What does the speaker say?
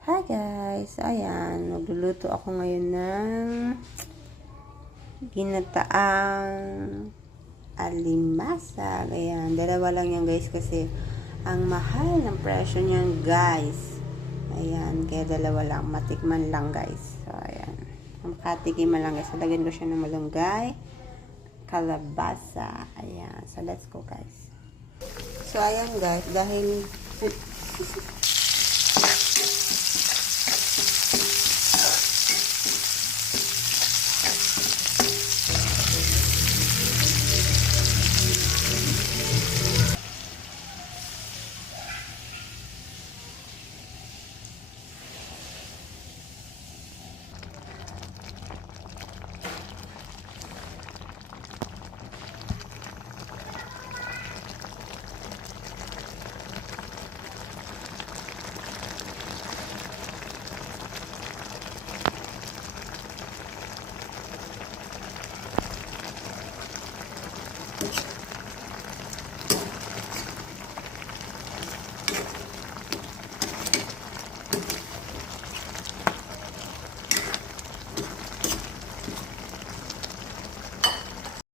Hi guys! Ayan, magluluto ako ngayon ng ginataang alimasag. Ayan, dalawa lang yan guys kasi ang mahal ng presyo niyan guys. Ayan, kaya dalawa lang. Matikman lang guys. So, ayan. Makatikiman lang guys. Lagyan ko siya ng malunggay, kalabasa. Ayan. So, let's go guys. So, ayan guys. Dahil